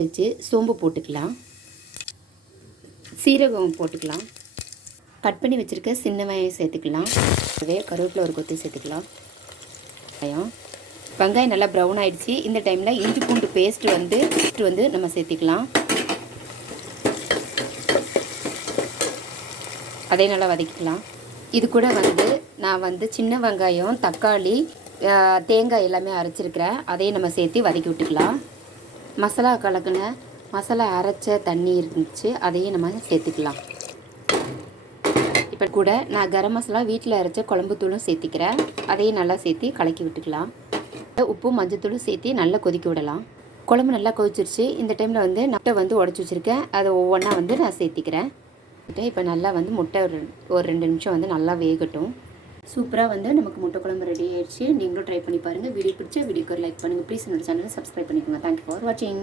வச்சு சோம்பு போட்டுக்கலாம், சீரகம் போட்டுக்கலாம், கட் பண்ணி வச்சுருக்க சின்ன வெங்காயம் சேர்த்துக்கலாம், கருவேப்பிலை ஒரு கொத்து சேர்த்துக்கலாம். வெங்காயம் நல்லா ப்ரௌன் ஆகிடுச்சு. இந்த டைமில் இஞ்சி பூண்டு பேஸ்ட் வந்து நம்ம சேர்த்திக்கலாம். அதே நல்லா வதக்கிக்கலாம். இது கூட நான் சின்ன வெங்காயம், தக்காளி, தேங்காய் எல்லாமே அரைச்சிருக்கிறேன். அதையும் நம்ம சேர்த்து வதக்கி விட்டுக்கலாம். மசாலா அரைச்ச தண்ணி இருந்துச்சு, அதையும் நம்ம சேர்த்துக்கலாம். இப்போ கூட நான் கரம் மசாலா வீட்டில் அரைச்ச குழம்பு தூளும் சேர்த்திக்கிறேன். அதையும் நல்லா சேர்த்து கலக்கி விட்டுக்கலாம். உப்பும் மஞ்சத்தூளும் சேர்த்து நல்லா கொதிக்க விடலாம். குழம்பு நல்லா கொதிச்சிருச்சு. இந்த டைமில் முட்டை உடச்சி வச்சுருக்கேன். அதை ஒவ்வொன்றா நான் சேர்த்திக்கிறேன். இப்போ நல்லா முட்டை ஒரு 2 நிமிஷம் நல்லா வேகட்டும். சூப்பராக நமக்கு முட்டை குழம்பு ரெடி ஆயிடுச்சு. நீங்களும் ட்ரை பண்ணி பாருங்கள். வீடியோ பிடிச்சா வீடியோக்கு ஒரு லைக் பண்ணுங்கள். ப்ளீஸ் என்னோட சேனலை சப்ஸ்கிரைப் பண்ணிக்கோங்க. தேங்க்யூ ஃபார் வாட்சிங்.